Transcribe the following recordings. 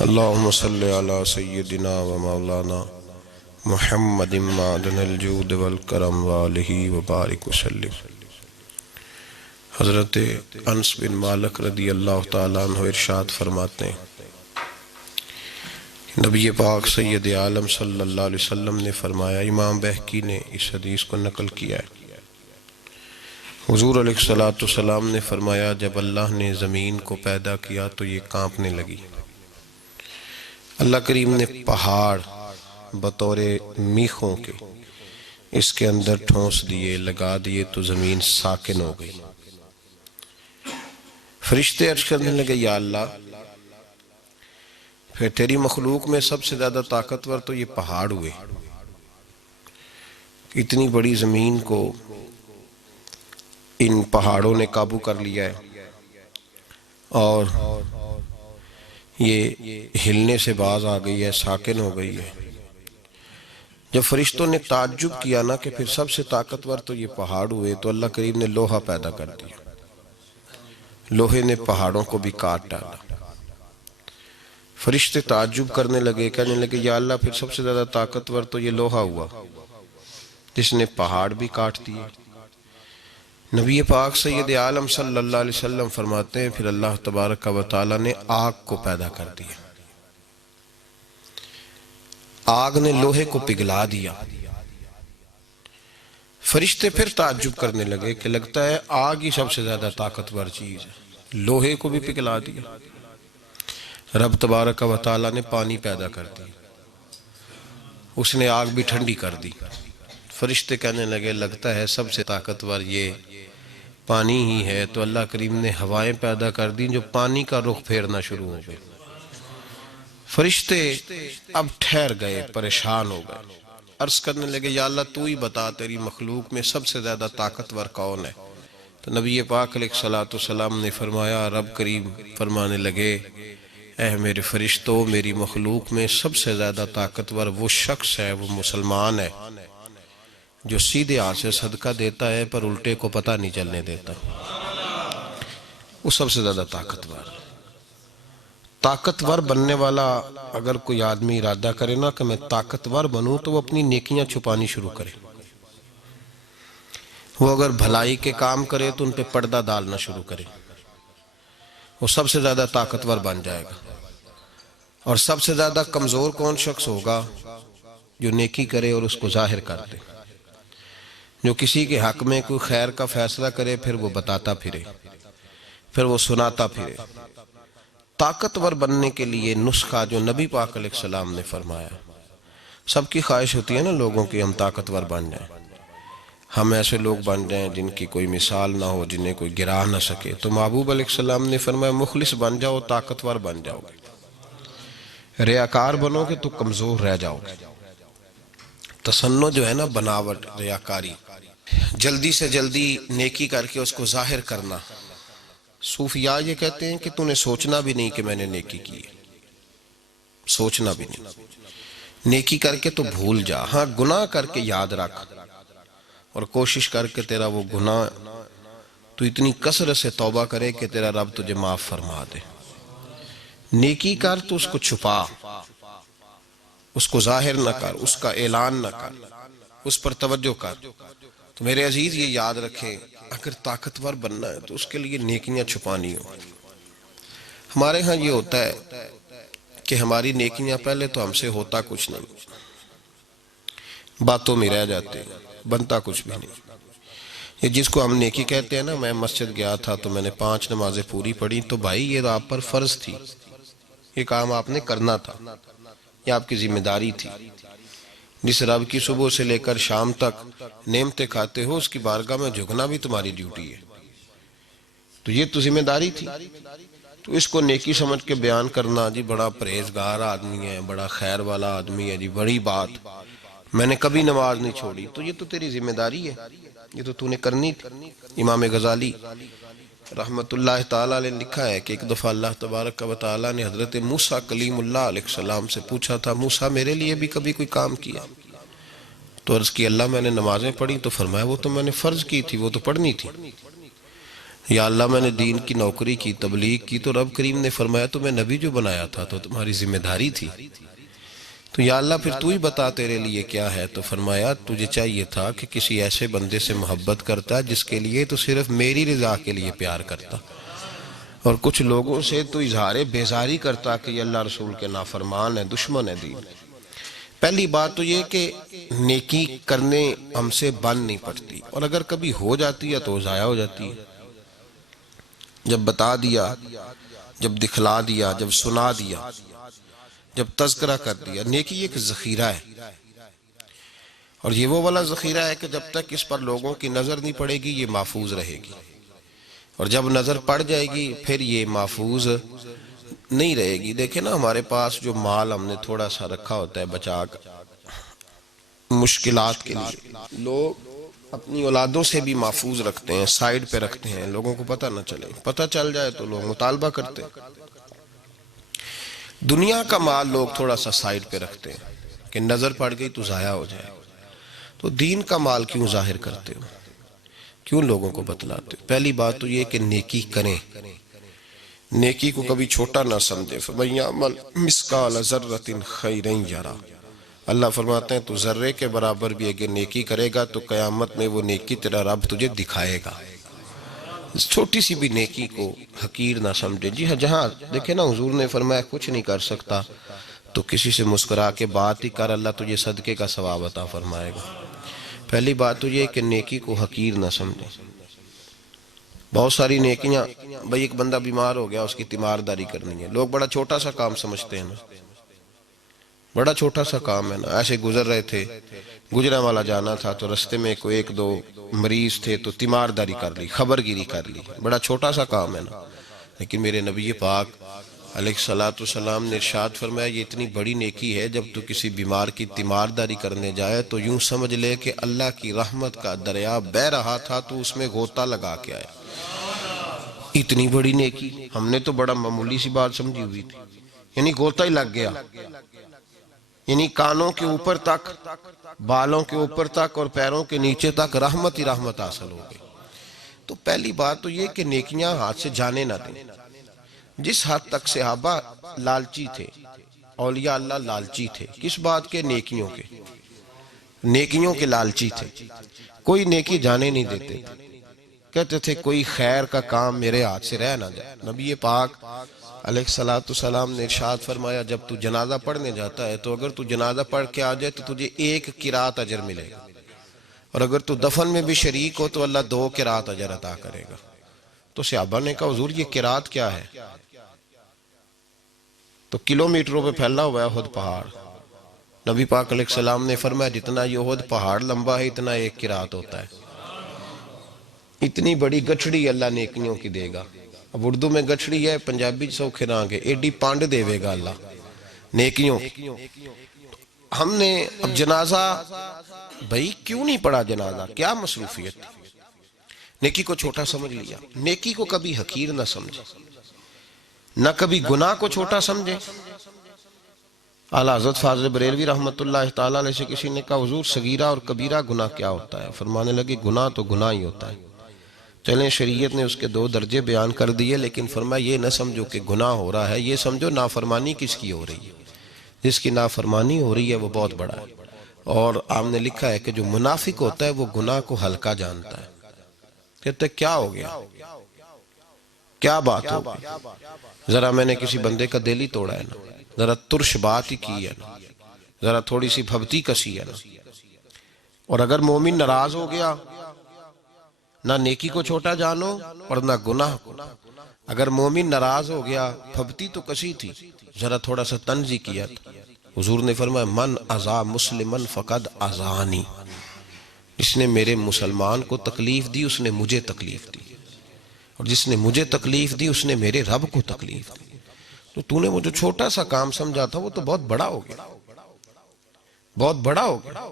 اللہم صلی علی سیدنا و مولانا محمد معدن الجود والکرم والہ وبارک وسلم۔ حضرت انس بن مالک رضی اللہ تعالیٰ عنہ ارشاد فرماتے ہیں، نبی پاک سید عالم صلی اللہ علیہ وسلم نے فرمایا، امام بہقی نے اس حدیث کو نقل کیا ہے، حضور علیہ السلام نے فرمایا، جب اللہ نے زمین کو پیدا کیا تو یہ کانپنے لگی۔ اللہ کریم نے پہاڑ بطور میخوں کے اس کے اندر ٹھونس دیے، لگا دیے تو زمین ساکن ہو گئی۔ فرشتے عرض کرنے لگے، یا اللہ، پھر تیری مخلوق میں سب سے زیادہ طاقتور تو یہ پہاڑ ہوئے، اتنی بڑی زمین کو ان پہاڑوں نے قابو کر لیا ہے اور یہ ہلنے سے باز آ گئی ہے، ساکن ہو گئی ہے۔ جب فرشتوں نے تعجب کیا نا کہ پھر سب سے طاقتور تو یہ پہاڑ ہوئے، تو اللہ کریم نے لوہا پیدا کر دیا، لوہے نے پہاڑوں کو بھی کاٹ ڈالا۔ فرشتے تعجب کرنے لگے، کہنے لگے، یا اللہ، پھر سب سے زیادہ طاقتور تو یہ لوہا ہوا جس نے پہاڑ بھی کاٹ دیے۔ نبی پاک سید عالم صلی اللہ علیہ وسلم فرماتے ہیں، پھر اللہ تبارک و تعالی نے آگ کو پیدا کر دیا، آگ نے لوہے کو پگھلا دیا۔ فرشتے پھر تعجب کرنے لگے کہ لگتا ہے آگ ہی سب سے زیادہ طاقتور چیز ہے، لوہے کو بھی پگھلا دیا۔ رب تبارک و تعالی نے پانی پیدا کر دیا، اس نے آگ بھی ٹھنڈی کر دی۔ فرشتے کہنے لگے، لگتا ہے سب سے طاقتور یہ پانی ہی ہے، تو اللہ کریم نے ہوائیں پیدا کر دی جو پانی کا رخ پھیرنا شروع ہو گئے۔ فرشتے اب ٹھہر گئے، پریشان ہو گئے، عرض کرنے لگے، یا اللہ، تو ہی بتا تیری مخلوق میں سب سے زیادہ طاقتور کون ہے؟ تو نبی پاک علیہ السلام نے فرمایا، رب کریم فرمانے لگے، اے میرے فرشتوں، میری مخلوق میں سب سے زیادہ طاقتور وہ شخص ہے، وہ مسلمان ہے جو سیدھے ہاتھ سے صدقہ دیتا ہے پر الٹے کو پتہ نہیں چلنے دیتا، وہ سب سے زیادہ طاقتور بننے والا۔ اگر کوئی آدمی ارادہ کرے نا کہ میں طاقتور بنوں، تو وہ اپنی نیکیاں چھپانی شروع کرے۔ وہ اگر بھلائی کے کام کرے تو ان پہ پردہ ڈالنا شروع کرے، وہ سب سے زیادہ طاقتور بن جائے گا۔ اور سب سے زیادہ کمزور کون شخص ہوگا؟ جو نیکی کرے اور اس کو ظاہر کر دے، جو کسی کے حق میں کوئی خیر کا فیصلہ کرے پھر وہ بتاتا پھرے، پھر وہ سناتا پھرے۔ طاقتور بننے کے لیے نسخہ جو نبی پاک علیہ السلام نے فرمایا، سب کی خواہش ہوتی ہے نا لوگوں کی ہم طاقتور بن جائیں، ہم ایسے لوگ بن جائیں جن کی کوئی مثال نہ ہو، جنہیں کوئی گرا نہ سکے۔ تو محبوب علیہ السلام نے فرمایا، مخلص بن جاؤ، طاقتور بن جاؤ گے، ریاکار بنو گے تو کمزور رہ جاؤ گے۔ تصنع جو ہے نا، بناوٹ، ریاکاری، جلدی سے جلدی نیکی کر کے اس کو ظاہر کرنا۔ صوفیاء یہ کہتے ہیں کہ تو نے سوچنا بھی نہیں کہ میں نے نیکی کی ہے، سوچنا بھی نہیں، نیکی کر کے تو بھول جا، ہاں گناہ کر کے یاد رکھ، اور کوشش کر کے تیرا وہ گناہ تو اتنی کثرت سے توبہ کرے کہ تیرا رب تجھے معاف فرما دے۔ نیکی کر تو اس کو چھپا، اس کو ظاہر نہ کر، اس کا اعلان نہ کر، اس پر توجہ کر۔ تو میرے عزیز یہ یاد رکھیں، اگر طاقتور بننا ہے تو اس کے لیے نیکیاں چھپانی ہو۔ ہمارے ہاں یہ ہوتا ہے کہ ہماری نیکیاں پہلے تو ہم سے ہوتا کچھ نہیں، باتوں میں رہ جاتے ہیں، بنتا کچھ بھی نہیں۔ یہ جس کو ہم نیکی کہتے ہیں نا، میں مسجد گیا تھا تو میں نے 5 نمازیں پوری پڑھی، تو بھائی یہ آپ پر فرض تھی، یہ کام آپ نے کرنا تھا، یہ آپ کی ذمہ داری تھی۔ جس رب کی صبح سے لے کر شام تک نعمتیں کھاتے ہو، اس کی بارگاہ میں جھکنا بھی تمہاری ڈیوٹی ہے، تو یہ تو ذمہ داری تھی۔ تو اس کو نیکی سمجھ کے بیان کرنا، جی بڑا پرہیزگار آدمی ہے، بڑا خیر والا آدمی ہے، جی بڑی بات، میں نے کبھی نماز نہیں چھوڑی، تو یہ تو تیری ذمہ داری ہے، یہ تو نے کرنی تھی۔ امام غزالی رحمت اللہ تعالیٰ علیہ لکھا ہے کہ ایک دفعہ اللہ تبارک و تعالیٰ نے حضرت موسیٰ کلیم اللہ علیہ السلام سے پوچھا تھا، موسیٰ میرے لیے بھی کبھی کوئی کام کیا؟ تو عرض کی، اللہ میں نے نمازیں پڑھی، تو فرمایا وہ تو میں نے فرض کی تھی، وہ تو پڑھنی تھی۔ یا اللہ میں نے دین کی نوکری کی، تبلیغ کی، تو رب کریم نے فرمایا تمہیں نبی جو بنایا تھا تو تمہاری ذمہ داری تھی، تو یا اللہ پھر تو ہی بتا تیرے لیے کیا ہے۔ تو فرمایا تجھے چاہیے تھا کہ کسی ایسے بندے سے محبت کرتا جس کے لیے تو صرف میری رضا کے لیے پیار کرتا، اور کچھ لوگوں سے تو اظہار بیزاری کرتا کہ یہ اللہ رسول کے نافرمان ہے، دشمن ہے دین۔ پہلی بات تو یہ کہ نیکی کرنے ہم سے بن نہیں پڑتی، اور اگر کبھی ہو جاتی ہے تو ضائع ہو جاتی ہے۔ جب بتا دیا، جب دکھلا دیا، جب سنا دیا، جب تذکرہ کر دیا، نیکی ایک ذخیرہ ہے، اور یہ وہ والا ذخیرہ ہے کہ جب تک اس پر لوگوں کی نظر نہیں پڑے گی یہ محفوظ رہے گی، اور جب نظر پڑ جائے گی پھر یہ محفوظ نہیں رہے گی۔ دیکھیں نا ہمارے پاس جو مال ہم نے تھوڑا سا رکھا ہوتا ہے بچا کر مشکلات کے لیے، لوگ اپنی اولادوں سے بھی محفوظ رکھتے ہیں، سائیڈ پہ رکھتے ہیں، لوگوں کو پتہ نہ چلے، پتہ چل جائے تو لوگ مطالبہ کرتے ہیں۔ دنیا کا مال لوگ تھوڑا سا سائیڈ پہ رکھتے ہیں کہ نظر پڑ گئی تو ضائع ہو جائے، تو دین کا مال کیوں ظاہر کرتے ہو، کیوں لوگوں کو بتلاتے ہو؟ پہلی بات تو یہ کہ نیکی کریں، نیکی کو کبھی چھوٹا نہ سمجھے۔ فَمَن يَعْمَلْ مِثْقَالَ ذَرَّةٍ خَيْرًا يَرَهُ، اللہ فرماتے ہیں تو ذرے کے برابر بھی اگر نیکی کرے گا تو قیامت میں وہ نیکی تیرا رب تجھے دکھائے گا۔ اس چھوٹی سی بھی نیکی کو حقیر نہ سمجھے۔ جی ہاں، جہاں دیکھیں نا حضور نے فرمایا کچھ نہیں کر سکتا تو کسی سے مسکرا کے بات ہی کر، اللہ تجھے صدقے کا ثواب عطا فرمائے گا۔ پہلی بات تو یہ کہ نیکی کو حقیر نہ سمجھے۔ بہت ساری نیکیاں، بھئی ایک بندہ بیمار ہو گیا اس کی تیمارداری کرنی ہے، لوگ بڑا چھوٹا سا کام سمجھتے ہیں نا، بڑا چھوٹا سا کام ہے نا۔ ایسے گزر رہے تھے، گجرا والا جانا تھا تو رستے میں کوئی ایک دو مریض تھے تو تیمارداری کر لی، خبر گیری کر لی، بڑا چھوٹا سا کام ہے نا۔ لیکن میرے نبی پاک علیہ السلام نے ارشاد فرمایا یہ اتنی بڑی نیکی ہے، جب تو کسی بیمار کی تیمارداری کرنے جائے تو یوں سمجھ لے کہ اللہ کی رحمت کا دریا بہہ رہا تھا تو اس میں غوطہ لگا کے آئے۔ اتنی بڑی نیکی ہم نے تو بڑا معمولی سی بات سمجھی ہوئی تھی، یعنی غوطہ ہی لگ گیا، یعنی کانوں کے اوپر تک، بالوں کے اوپر تک اور پیروں کے نیچے تک رحمت ہی رحمت حاصل ہو گئی۔ تو پہلی بات تو یہ کہ نیکیاں ہاتھ سے جانے نہ دیں۔ جس حد تک صحابہ لالچی تھے، اولیاء اللہ لالچی تھے، کس بات کے؟ نیکیوں کے، نیکیوں کے لالچی تھے، کوئی نیکی جانے نہیں دیتے، کہتے تھے کوئی خیر کا کام میرے ہاتھ سے رہ نہ جائے۔ نبی پاک علیہ السلام نے ارشاد فرمایا جب تو جنازہ پڑھنے جاتا ہے تو اگر تو جنازہ پڑھ کے آ جائے تو تجھے 1 قرات اجر ملے گا، اور اگر تو دفن میں بھی شریک ہو تو اللہ 2 قرات اجر عطا کرے گا۔ تو صحابہ نے کہا حضور یہ قرات کیا ہے؟ تو کلومیٹروں پہ پھیلا ہوا ہے احد پہاڑ۔ نبی پاک علیہ السلام نے فرمایا جتنا یہ احد پہاڑ لمبا ہے اتنا 1 قرات ہوتا ہے۔ اتنی بڑی گٹھڑی اللہ نیکیوں کی دے گا۔ اب اردو میں گٹھڑی ہے، پنجابی سوکھے رانگ ہے، ایڈی پانڈ دے گا اللہ نیکیوں کی۔ ہم نے اب جنازہ، بھئی کیوں نہیں پڑھا جنازہ؟ کیا مصروفیت تھی؟ نیکی کو چھوٹا سمجھ لیا۔ نیکی کو کبھی حقیر نہ سمجھے، نہ کبھی گناہ کو چھوٹا سمجھے۔ اعلیٰ حضرت فاضل بریلوی رحمت اللہ تعالیٰ علیہ سے کسی نے کہا حضور صغیرہ اور کبیرہ گناہ کیا ہوتا ہے؟ فرمانے لگے گناہ تو گناہ ہی ہوتا ہے۔ چلیں شریعت نے اس کے 2 درجے بیان کر دیے، لیکن فرمایا یہ نہ سمجھو کہ گناہ ہو رہا ہے، یہ سمجھو نافرمانی کس کی ہو رہی ہے۔ جس کی نافرمانی ہو رہی ہے وہ بہت بڑا ہے۔ اور آپ نے لکھا ہے کہ جو منافق ہوتا ہے وہ گناہ کو ہلکا جانتا ہے، کہتے ہیں کیا ہو گیا، کیا بات ہو گئی، ذرا میں نے کسی بندے کا دل ہی توڑا ہے نا، ذرا ترش بات ہی کی ہے نا، ذرا تھوڑی سی بھبتی کسی ہے نا۔ اور اگر مومن ناراض ہو گیا، نہ نیکی کو چھوٹا جانو اور نہ گناہ کو۔ اگر مومن ناراض ہو گیا، بھبتی تو کسی تھی، ذرا تھوڑا سا طنز ہی کیا تھا۔ حضور نے فرمایا من اذا مسلمن فقد اذانی، جس نے میرے مسلمان کو تکلیف دی اس نے مجھے تکلیف دی، اور جس نے مجھے تکلیف دی اس نے میرے رب کو تکلیف دی۔ تو نے وہ جو چھوٹا سا کام سمجھا تھا وہ تو بہت بڑا ہو گیا، بہت بڑا ہو گیا۔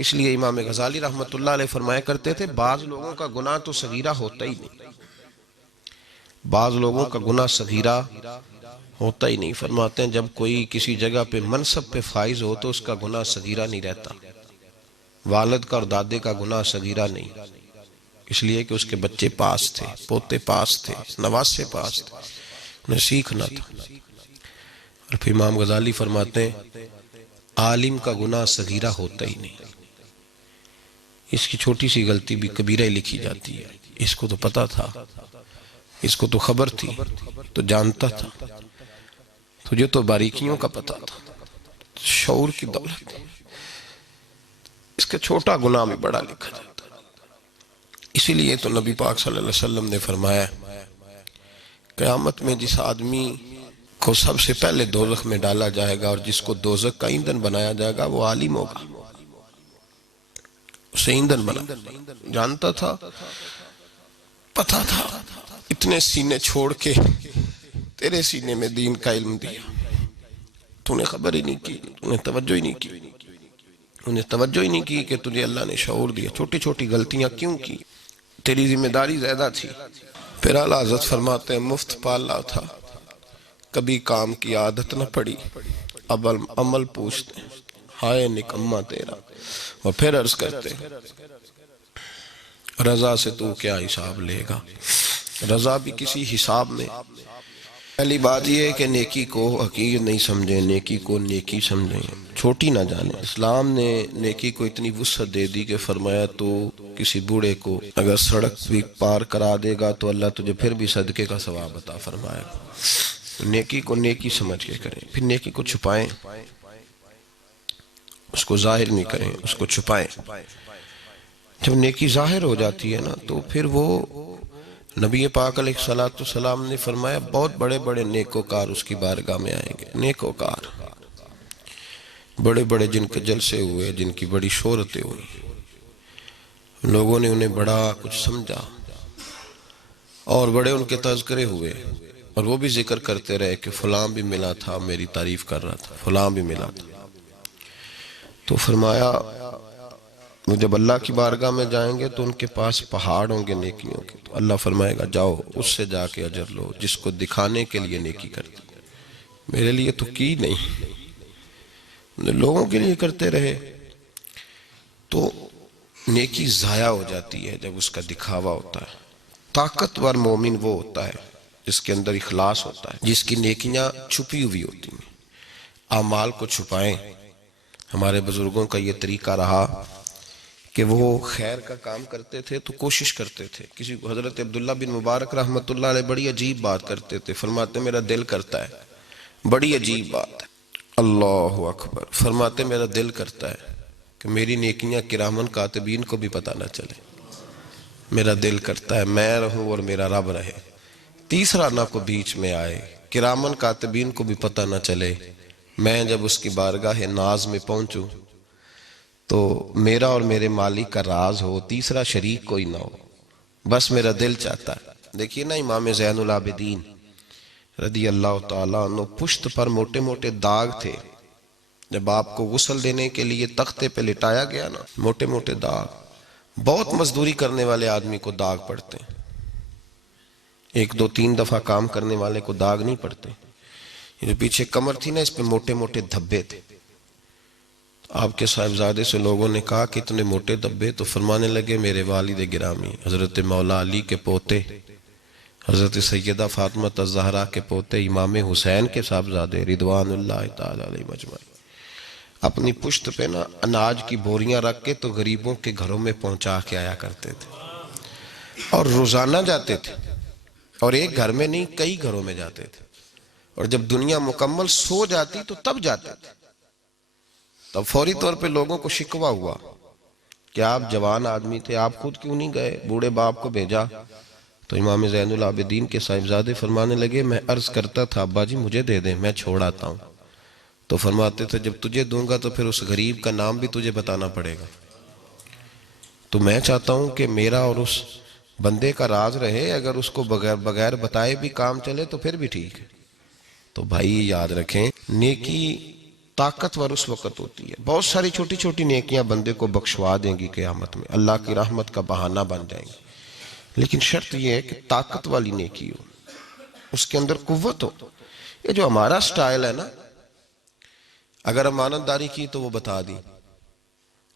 اس لیے امام غزالی رحمت اللہ علیہ فرمایا کرتے تھے بعض لوگوں کا گناہ تو صغیرہ ہوتا ہی نہیں، بعض لوگوں کا گناہ صغیرہ ہوتا ہی نہیں۔ فرماتے ہیں جب کوئی کسی جگہ پہ منصب پہ فائز ہو تو اس کا گناہ صغیرہ نہیں رہتا، والد کا اور دادے کا گناہ صغیرہ نہیں، اس لیے کہ اس کے بچے پاس تھے، پوتے پاس تھے، نواسے پاس تھے، انہیں سیکھنا تھا۔ اور پھر امام غزالی فرماتے ہیں عالم کا گناہ صغیرہ ہوتا ہی نہیں، اس کی چھوٹی سی غلطی بھی کبیرہ ہی لکھی جاتی ہے۔ اس کو تو پتا تھا، اس کو تو خبر تھی، تو جانتا تھا، تجھے تو باریکیوں کا پتا تھا، شعور کی دولت، اس کا چھوٹا گناہ بھی بڑا لکھا جاتا ہے۔ اسی لیے تو نبی پاک صلی اللہ علیہ وسلم نے فرمایا قیامت میں جس آدمی کو سب سے پہلے دوزخ میں ڈالا جائے گا اور جس کو دوزخ کا ایندھن بنایا جائے گا وہ عالم ہوگا، اسے ایندھن بنا، جانتا تھا، پتا تھا، اتنے سینے چھوڑ کے تیرے سینے میں دین کا علم دیا، تو نے خبر ہی نہیں کی، تو نے توجہ ہی نہیں کی، انہیں توجہ ہی نہیں کی کہ تجھے اللہ نے شعور دیا۔ چھوٹی چھوٹی غلطیاں کیوں کی؟ تیری ذمہ داری زیادہ تھی۔ پھر اعلیٰ حضرت فرماتے ہیں مفت پالا تھا، کبھی کام کی عادت نہ پڑی، اب عمل پوچھتے ہیں ہائے نکمہ تیرا، اور پھر عرض کرتے ہیں رضا سے تو کیا حساب لے گا؟ رضا بھی کسی حساب میں۔ پہلی بات یہ ہے کہ نیکی کو حقیر نہیں سمجھیں، نیکی کو نیکی سمجھیں، چھوٹی نہ جانیں۔ اسلام نے نیکی کو اتنی وسعت دے دی کہ فرمایا تو کسی بوڑھے کو اگر سڑک بھی پار کرا دے گا تو اللہ تجھے پھر بھی صدقے کا ثواب عطا فرمائے گا۔ نیکی کو نیکی سمجھ کے کریں، پھر نیکی کو چھپائیں، اس کو ظاہر نہیں کریں، اس کو چھپائیں۔ جب نیکی ظاہر ہو جاتی ہے نا تو پھر وہ نبی پاک علیہ السلام نے فرمایا بہت بڑے بڑے نیکوکار اس کی بارگاہ میں آئیں گے۔ نیکوکار بڑے بڑے جن کے جلسے ہوئے، جن کی بڑی شہرتیں ہوئی، لوگوں نے انہیں بڑا کچھ سمجھا اور بڑے ان کے تذکرے ہوئے، اور وہ بھی ذکر کرتے رہے کہ فلاں بھی ملا تھا، میری تعریف کر رہا تھا، فلاں بھی ملا تھا۔ تو فرمایا وہ جب اللہ کی بارگاہ میں جائیں گے تو ان کے پاس پہاڑ ہوں گے نیکیوں کے، تو اللہ فرمائے گا جاؤ اس سے جا کے اجر لو جس کو دکھانے کے لیے نیکی کرتے، میرے لیے تو کی نہیں، لوگوں کے لیے کرتے رہے۔ تو نیکی ضائع ہو جاتی ہے جب اس کا دکھاوا ہوتا ہے۔ طاقتور مومن وہ ہوتا ہے جس کے اندر اخلاص ہوتا ہے، جس کی نیکیاں چھپی ہوئی ہوتی ہیں۔ اعمال کو چھپائیں۔ ہمارے بزرگوں کا یہ طریقہ رہا کہ وہ خیر کا کام کرتے تھے تو کوشش کرتے تھے۔ کسی کو حضرت عبداللہ بن مبارک رحمۃ اللہ علیہ بڑی عجیب بات کرتے تھے، فرماتے میرا دل کرتا ہے، بڑی عجیب بات ہے، اللہ اکبر، فرماتے میرا دل کرتا ہے کہ میری نیکیاں کرامن کاتبین کو بھی پتہ نہ چلے، میرا دل کرتا ہے میں رہوں اور میرا رب رہے، تیسرا نہ کو بیچ میں آئے، کرامن کاتبین کو بھی پتہ نہ چلے، میں جب اس کی بارگاہ ناز میں پہنچوں تو میرا اور میرے مالک کا راز ہو، تیسرا شریک کوئی نہ ہو، بس میرا دل چاہتا ہے۔ دیکھیے نا امام زین العابدین رضی اللہ تعالیٰ عنہ پشت پر موٹے موٹے داغ تھے، جب آپ کو غسل دینے کے لیے تختے پہ لٹایا گیا نا، موٹے موٹے داغ، بہت مزدوری کرنے والے آدمی کو داغ پڑتے ہیں، ایک دو تین دفعہ کام کرنے والے کو داغ نہیں پڑتے۔ یہ جو پیچھے کمر تھی نا اس پہ موٹے موٹے دھبے تھے، آپ کے صاحبزادے سے لوگوں نے کہا کہ اتنے موٹے دھبے، تو فرمانے لگے میرے والد گرامی حضرت مولا علی کے پوتے، حضرت سیدہ فاطمہ الزہرا کے پوتے امام حسین کے صاحبزادے رضوان اللہ تعالی علیہ مجمعین، اپنی پشت پہ نا اناج کی بوریاں رکھ کے تو غریبوں کے گھروں میں پہنچا کے آیا کرتے تھے، اور روزانہ جاتے تھے، اور ایک گھر میں نہیں کئی گھروں میں جاتے تھے، اور جب دنیا مکمل سو جاتی تو تب جاتے تھے۔ تب فوری طور پہ لوگوں کو شکوہ ہوا کہ آپ جوان آدمی تھے، آپ خود کیوں نہیں گئے، بوڑھے باپ کو بھیجا؟ تو امام زین العابدین کے صاحبزادے فرمانے لگے میں عرض کرتا تھا ابا جی مجھے دے دیں، میں چھوڑ آتا ہوں، تو فرماتے تھے جب تجھے دوں گا تو پھر اس غریب کا نام بھی تجھے بتانا پڑے گا، تو میں چاہتا ہوں کہ میرا اور اس بندے کا راز رہے، اگر اس کو بغیر بتائے بھی کام چلے تو پھر بھی ٹھیک ہے۔ تو بھائی یاد رکھیں نیکی طاقتور اس وقت ہوتی ہے، بہت ساری چھوٹی چھوٹی نیکیاں بندے کو بخشوا دیں گی قیامت میں، اللہ کی رحمت کا بہانہ بن جائیں گی، لیکن شرط یہ ہے کہ طاقت والی نیکی ہو، اس کے اندر قوت ہو۔ یہ جو ہمارا سٹائل ہے نا، اگر امانت داری کی تو وہ بتا دی،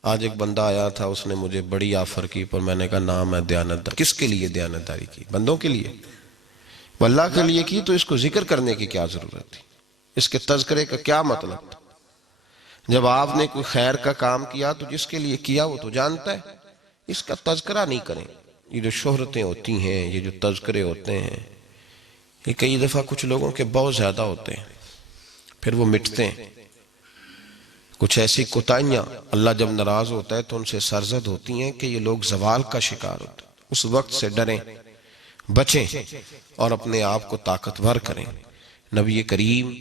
آج ایک بندہ آیا تھا، اس نے مجھے بڑی آفر کی، پر میں نے کہا نام ہے دیانتدار۔ کس کے لیے دیانتداری کی؟ بندوں کے لیے؟ وہ اللہ کے لیے کی تو اس کو ذکر کرنے کی کیا ضرورت تھی؟ اس کے تذکرے کا کیا مطلب تھا؟ جب آپ نے کوئی خیر کا کام کیا تو جس کے لیے کیا وہ تو جانتا ہے، اس کا تذکرہ نہیں کریں۔ یہ جو شہرتیں ہوتی ہیں، یہ جو تذکرے ہوتے ہیں، یہ کئی دفعہ کچھ لوگوں کے بہت زیادہ ہوتے ہیں، پھر وہ مٹتے ہیں۔ کچھ ایسی کوتاہیاں اللہ جب ناراض ہوتا ہے تو ان سے سرزد ہوتی ہیں کہ یہ لوگ زوال کا شکار ہوتے ہیں۔ اس وقت سے ڈریں، بچیں اور اپنے آپ کو طاقتور کریں۔ نبی کریم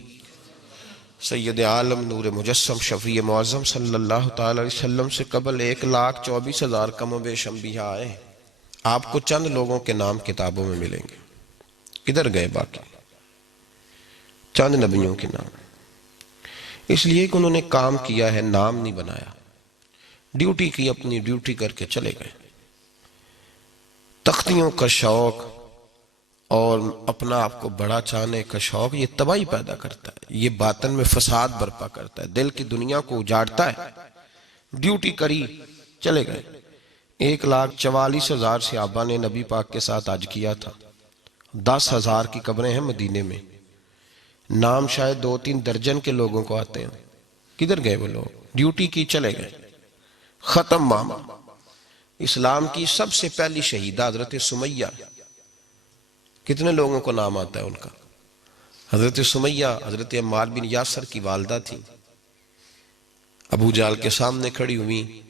سید عالم نور مجسم شفیع معظم صلی اللہ تعالی علیہ وسلم سے قبل 1,24,000 کم و بیش انبیاء آئے۔ آپ کو چند لوگوں کے نام کتابوں میں ملیں گے، کدھر گئے باقی؟ چند نبیوں کے نام، اس لیے کہ انہوں نے کام کیا ہے، نام نہیں بنایا، ڈیوٹی کی، اپنی ڈیوٹی کر کے چلے گئے۔ تختیوں کا شوق اور اپنا آپ کو بڑا چاہنے کا شوق یہ تباہی پیدا کرتا ہے، یہ باطن میں فساد برپا کرتا ہے، دل کی دنیا کو اجاڑتا ہے۔ ڈیوٹی کری، چلے گئے۔ 1,44,000 صحابہ نے نبی پاک کے ساتھ حج کیا تھا۔ 10,000 کی قبریں ہیں مدینے میں، نام شاید 2-3 درجن کے لوگوں کو آتے ہیں۔ کدھر گئے وہ لوگ؟ ڈیوٹی کی، چلے گئے، ختم معاملہ۔ اسلام کی سب سے پہلی شہیدہ حضرت سمیہ، کتنے لوگوں کو نام آتا ہے ان کا؟ حضرت سمیہ حضرت عمار بن یاسر کی والدہ تھی، ابو جہل کے سامنے کھڑی ہوئی،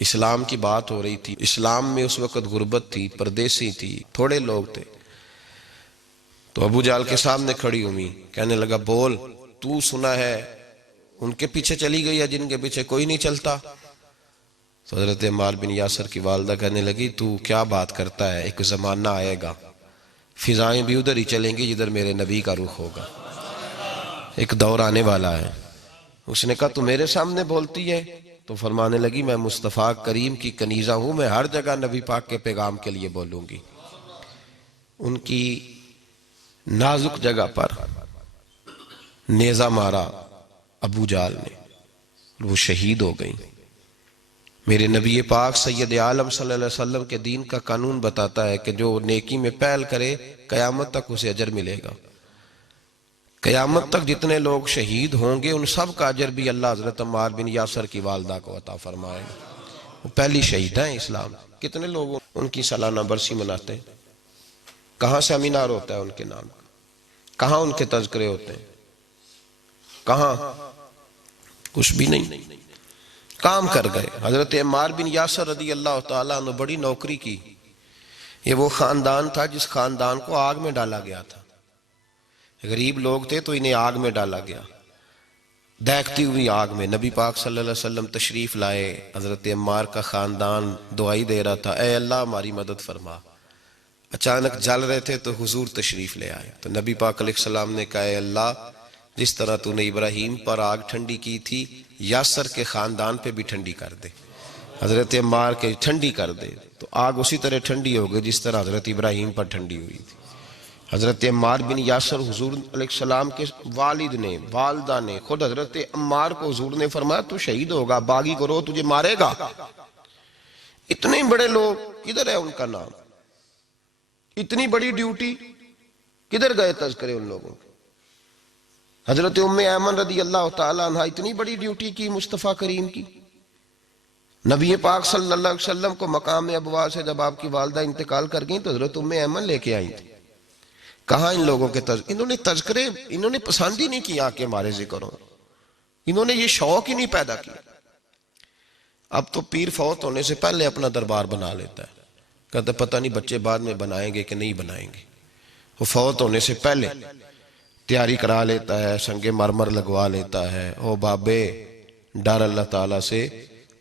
اسلام کی بات ہو رہی تھی۔ اسلام میں اس وقت غربت تھی، پردیسی تھی، تھوڑے لوگ تھے، تو ابو جہل کے سامنے کھڑی ہوئی، کہنے لگا بول، تو سنا ہے ان کے پیچھے چلی گئی ہے جن کے پیچھے کوئی نہیں چلتا؟ تو حضرت عمار بن یاسر کی والدہ کہنے لگی تو کیا بات کرتا ہے، ایک زمانہ آئے گا فضائیں بھی ادھر ہی چلیں گی جدھر میرے نبی کا رخ ہوگا، ایک دور آنے والا ہے۔ اس نے کہا تو میرے سامنے بولتی ہے؟ تو فرمانے لگی میں مصطفیٰ کریم کی کنیزہ ہوں، میں ہر جگہ نبی پاک کے پیغام کے لیے بولوں گی۔ ان کی نازک جگہ پر نیزہ مارا ابو جہل نے، وہ شہید ہو گئی۔ میرے نبی پاک سید عالم صلی اللہ علیہ وسلم کے دین کا قانون بتاتا ہے کہ جو نیکی میں پہل کرے قیامت تک اسے اجر ملے گا۔ قیامت تک جتنے لوگ شہید ہوں گے ان سب کا اجر بھی اللہ حضرت عمار بن یاسر کی والدہ کو عطا فرمائے گا۔ وہ پہلی شہیدہ ہیں اسلام۔ کتنے لوگ ان کی سالانہ برسی مناتے ہیں؟ کہاں سیمینار ہوتا ہے ان کے نام کا؟ کہاں ان کے تذکرے ہوتے ہیں؟ کہاں؟ کچھ بھی نہیں، کام کر گئے۔ حضرت عمار بن یاسر رضی اللہ تعالیٰ عنہ بڑی نوکری کی۔ یہ وہ خاندان تھا جس خاندان کو آگ میں ڈالا گیا تھا، غریب لوگ تھے تو انہیں آگ میں ڈالا گیا، دہکتی ہوئی آگ میں۔ نبی پاک صلی اللہ علیہ وسلم تشریف لائے، حضرت عمار کا خاندان دعائی دے رہا تھا، اے اللہ ہماری مدد فرما۔ اچانک جل رہے تھے تو حضور تشریف لے آئے، تو نبی پاک علیہ السلام نے کہا اے اللہ جس طرح تو نے ابراہیم پر آگ ٹھنڈی کی تھی یاسر کے خاندان پہ بھی ٹھنڈی کر دے، حضرت عمار کے ٹھنڈی کر دے۔ تو آگ اسی طرح ٹھنڈی ہو گئی جس طرح حضرت ابراہیم پر ٹھنڈی ہوئی تھی۔ حضرت عمار بن یاسر حضور علیہ السلام کے والد نے، والدہ نے، خود حضرت عمار کو حضور نے فرمایا تو شہید ہوگا، باغی گروہ تجھے مارے گا۔ اتنے بڑے لوگ، کدھر ہے ان کا نام؟ اتنی بڑی ڈیوٹی، کدھر گئے تذکرے ان لوگوں کے؟ حضرت ام ایمن رضی اللہ تعالیٰ عنہ اتنی بڑی ڈیوٹی کی مصطفیٰ کریم کی۔ نبی پاک صلی اللہ علیہ وسلم کو مقام ابوا سے جب آپ کی والدہ انتقال کر گئیں تو حضرت ام ایمن لے کے آئی تھی۔ کہاں ان لوگوں کے انہوں نے تذکرے، انہوں نے پسند ہی نہیں کیا کہ ہمارے ذکر ہوں، انہوں نے یہ شوق ہی نہیں پیدا کیا۔ اب تو پیر فوت ہونے سے پہلے اپنا دربار بنا لیتا ہے، کہتا پتہ نہیں بچے بعد میں بنائیں گے کہ نہیں بنائیں گے۔ وہ فوت ہونے سے پہلے تیاری کرا لیتا ہے، سنگ مرمر لگوا لیتا ہے۔ او بابے ڈر اللہ تعالیٰ سے،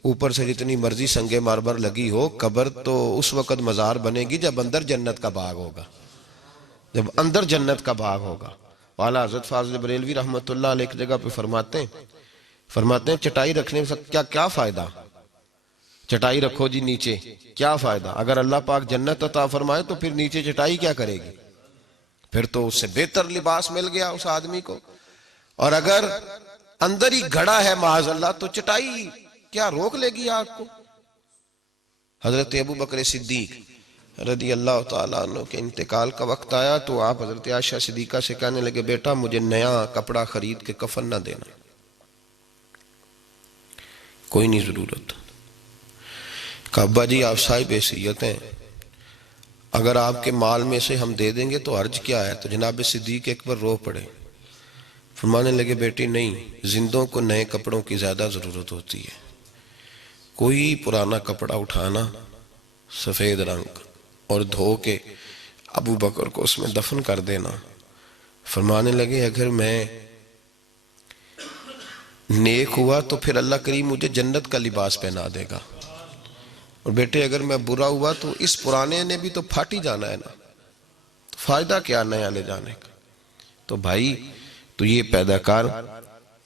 اوپر سے جتنی مرضی سنگ مرمر لگی ہو، قبر تو اس وقت مزار بنے گی جب اندر جنت کا باغ ہوگا، جب اندر جنت کا باغ ہوگا۔ والا حضرت فاضل بریلوی رحمت اللہ علیہ ایک جگہ پہ فرماتے ہیں چٹائی رکھنے سے کیا فائدہ؟ چٹائی رکھو جی نیچے، کیا فائدہ؟ اگر اللہ پاک جنت عطا فرمائے تو پھر نیچے چٹائی کیا کرے گی؟ پھر تو اس سے بہتر لباس مل گیا اس آدمی کو۔ اور اگر اندر ہی گھڑا ہے معاذ اللہ تو چٹائی کیا روک لے گی آگ کو؟ حضرت ابو بکر صدیق رضی اللہ تعالیٰ عنہ کے انتقال کا وقت آیا تو آپ حضرت عائشہ صدیقہ سے کہنے لگے بیٹا مجھے نیا کپڑا خرید کے کفن نہ دینا، کوئی نہیں ضرورت۔ کہ ابا جی آپ صاحب حیثیت ہیں، اگر آپ کے مال میں سے ہم دے دیں گے تو حرج کیا ہے؟ تو جناب صدیق اکبر رو پڑے، فرمانے لگے بیٹی نہیں، زندوں کو نئے کپڑوں کی زیادہ ضرورت ہوتی ہے، کوئی پرانا کپڑا اٹھانا سفید رنگ اور دھو کے ابو بکر کو اس میں دفن کر دینا۔ فرمانے لگے اگر میں نیک ہوا تو پھر اللہ کریم مجھے جنت کا لباس پہنا دے گا، اور بیٹے اگر میں برا ہوا تو اس پرانے نے بھی تو پھاٹ ہی جانا ہے نا، تو فائدہ کیا نیا لے جانے کا؟ تو بھائی تو یہ پیدا کر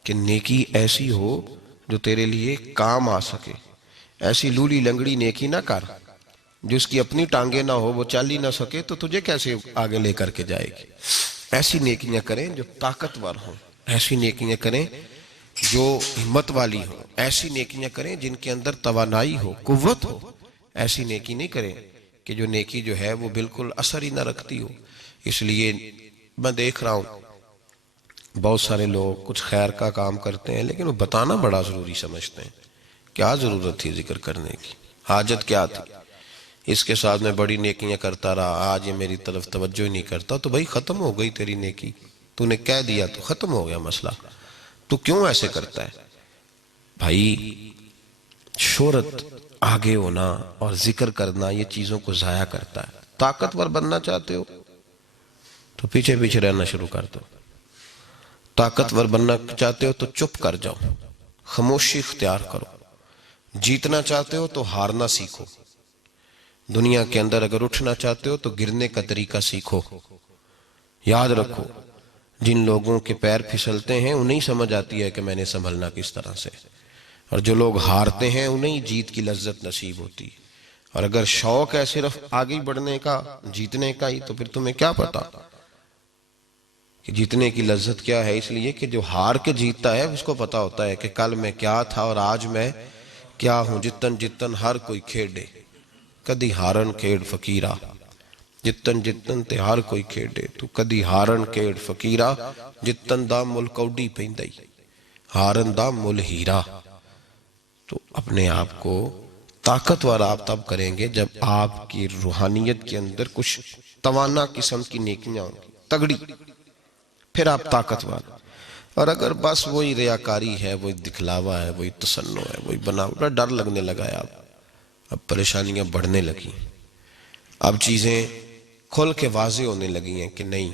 کہ نیکی ایسی ہو جو تیرے لیے کام آ سکے، ایسی لولی لنگڑی نیکی نہ کر جس کی اپنی ٹانگیں نہ ہو، وہ چل ہی نہ سکے تو تجھے کیسے آگے لے کر کے جائے گی۔ ایسی نیکیاں کریں جو طاقتور ہوں، ایسی نیکیاں کریں جو ہمت والی ہوں، ایسی نیکیاں کریں جن کے اندر توانائی ہو، قوت ہو۔ ایسی نیکی نہیں کریں کہ جو نیکی جو ہے وہ بالکل اثر ہی نہ رکھتی ہو۔ اس لیے میں دیکھ رہا ہوں بہت سارے لوگ کچھ خیر کا کام کرتے ہیں لیکن وہ بتانا بڑا ضروری سمجھتے ہیں۔ کیا ضرورت تھی ذکر کرنے کی؟ حاجت کیا تھی؟ اس کے ساتھ میں بڑی نیکیاں کرتا رہا، آج یہ میری طرف توجہ ہی نہیں کرتا، تو بھائی ختم ہو گئی تیری نیکی، تو نے کہہ دیا تو ختم ہو گیا مسئلہ۔ تو کیوں ایسے کرتا ہے؟ بھائی شہرت، آگے ہونا اور ذکر کرنا یہ چیزوں کو ضائع کرتا ہے۔ طاقتور بننا چاہتے ہو تو پیچھے پیچھے رہنا شروع کر دو، طاقتور بننا چاہتے ہو تو چپ کر جاؤ، خاموشی اختیار کرو، جیتنا چاہتے ہو تو ہارنا سیکھو، دنیا کے اندر اگر اٹھنا چاہتے ہو تو گرنے کا طریقہ سیکھو۔ یاد رکھو جن لوگوں کے پیر پھسلتے ہیں انہیں سمجھ آتی ہے کہ میں نے سنبھلنا کس طرح سے، اور جو لوگ ہارتے ہیں انہیں جیت کی لذت نصیب ہوتی ہے۔ اور اگر شوق ہے صرف آگے بڑھنے کا، جیتنے کا ہی، تو پھر تمہیں کیا پتا کہ جیتنے کی لذت کیا ہے؟ اس لیے کہ جو ہار کے جیتتا ہے اس کو پتا ہوتا ہے کہ کل میں کیا تھا اور آج میں کیا ہوں۔ جتن جتن ہر کوئی کھیڑے کدی ہارن کھیڑ فقیرہ، جتن جتن تے ہر کوئی کھیڑے تو کدی ہارن کھیڑ فقیرہ، جتن دا مل کوڈی پیندائی ہارن دا مل ہیرا۔ تو اپنے آپ کو طاقتور آپ تب کریں گے جب آپ کی روحانیت کے اندر کچھ توانا قسم کی نیکیاں ہوں گی، تگڑی، پھر آپ طاقتور۔ اور اگر بس وہی ریاکاری ہے، وہی دکھلاوا ہے، وہی تصنع ہے، وہی بناوٹ، ڈر لگنے لگا ہے، اب پریشانیاں بڑھنے لگی، اب چیزیں کھل کے واضح ہونے لگی ہیں کہ نہیں،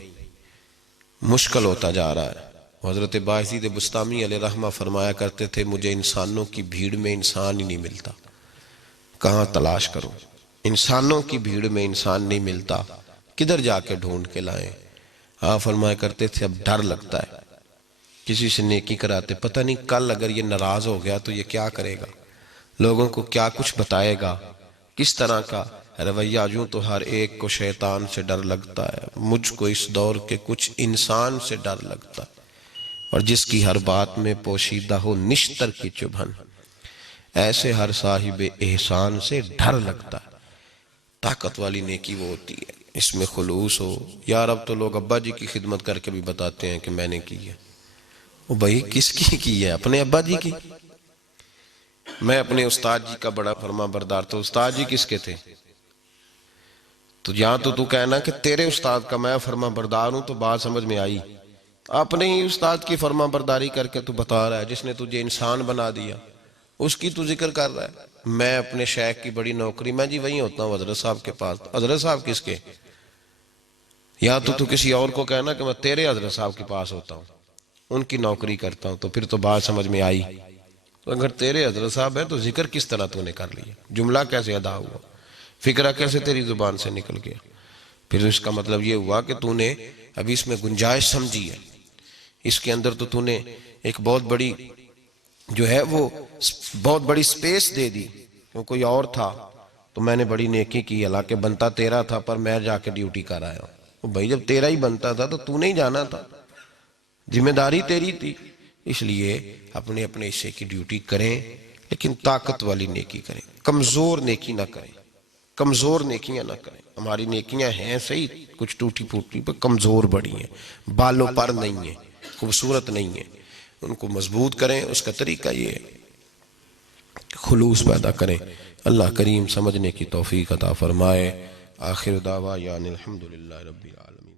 مشکل ہوتا جا رہا ہے۔ حضرت باعزید بسطامی علیہ رحمہ فرمایا کرتے تھے مجھے انسانوں کی بھیڑ میں انسان ہی نہیں ملتا، کہاں تلاش کروں؟ انسانوں کی بھیڑ میں انسان نہیں ملتا، کدھر جا کے ڈھونڈ کے لائیں؟ ہاں فرمایا کرتے تھے اب ڈر لگتا ہے کسی سے نیکی کراتے، پتہ نہیں کل اگر یہ ناراض ہو گیا تو یہ کیا کرے گا، لوگوں کو کیا کچھ بتائے گا، کس طرح کا رویہ۔ یوں تو ہر ایک کو شیطان سے ڈر لگتا ہے، مجھ کو اس دور کے کچھ انسان سے ڈر لگتا ہے، اور جس کی ہر بات میں پوشیدہ ہو نشتر کی چبھن، ایسے ہر صاحب احسان سے ڈر لگتا ہے۔ طاقت والی نیکی وہ ہوتی ہے اس میں خلوص ہو۔ یار اب تو لوگ ابا جی کی خدمت کر کے بھی بتاتے ہیں کہ میں نے کی ہے، وہ بھائی کس کی ہے؟ اپنے ابا جی کی۔ میں اپنے استاد جی کا بڑا فرما بردار، تو استاد جی کس کے تھے؟ تو یہاں تو کہنا کہ تیرے استاد کا میں فرما بردار ہوں، تو بات سمجھ میں آئی؟ اپنے ہی استاد کی فرما برداری کر کے تو بتا رہا ہے جس نے تجھے انسان بنا دیا، اس کی تو ذکر کر رہا ہے۔ میں اپنے شیخ کی بڑی نوکری، میں جی وہیں ہوتا ہوں حضرت صاحب کے پاس۔ حضرت صاحب کس کے؟ یا تو کسی اور کو کہنا کہ میں تیرے حضرت صاحب کے پاس ہوتا ہوں، ان کی نوکری کرتا ہوں، تو پھر تو بات سمجھ میں آئی۔ تو اگر تیرے حضرت صاحب ہے تو ذکر کس طرح تو نے کر لیا، جملہ کیسے ادا ہوا، فکرہ کیسے تیری زبان سے نکل گیا؟ پھر اس کا مطلب یہ ہوا کہ تو نے ابھی اس میں گنجائش سمجھی ہے، اس کے اندر تو نے ایک بہت بڑی جو ہے وہ بہت بڑی سپیس دے دی۔ کیوں کوئی اور تھا تو میں نے بڑی نیکی کی، حالانکہ بنتا تیرا تھا پر میں جا کے ڈیوٹی کر آیا ہوں۔ بھائی جب تیرا ہی بنتا تھا تو نے ہی جانا تھا، ذمہ داری تیری تھی۔ اس لیے اپنے اپنے حصے کی ڈیوٹی کریں، لیکن طاقت والی نیکی کریں، کمزور نیکی نہ کریں، کمزور نیکیاں نہ کریں۔ ہماری نیکیاں ہیں صحیح، کچھ ٹوٹی پھوٹی پر کمزور بڑی ہیں، بالوں پر نہیں ہیں، خوبصورت نہیں ہیں، ان کو مضبوط کریں۔ اس کا طریقہ یہ ہے خلوص پیدا کریں۔ اللہ کریم سمجھنے کی توفیق عطا فرمائے۔ آخر دعویٰ یعنی الحمدللہ رب العالمین۔